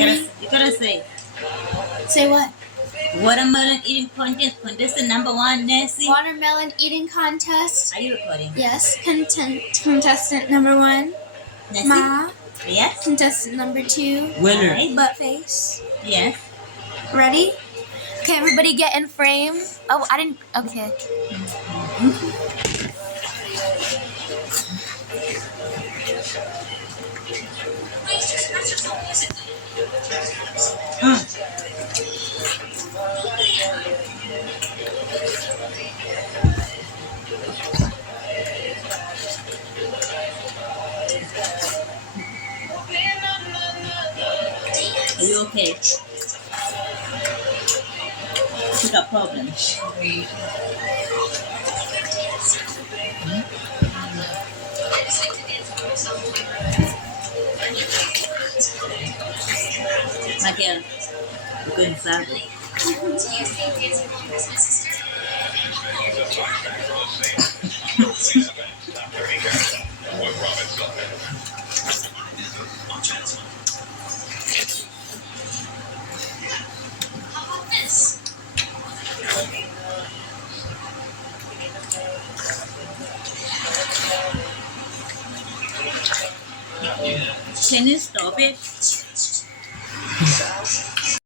You gotta say. Say what? Watermelon eating contest. Contestant number 1, Nancy. Watermelon eating contest. Are you recording? Yes. Contestant number 1. Nancy? Ma. Yes. Contestant number 2. Winner. Butt face. Yes. Ready? Okay, everybody get in frame. Oh, I didn't. Okay. Are you okay? You got problems. My dear, we're going sadly. Can you stop it?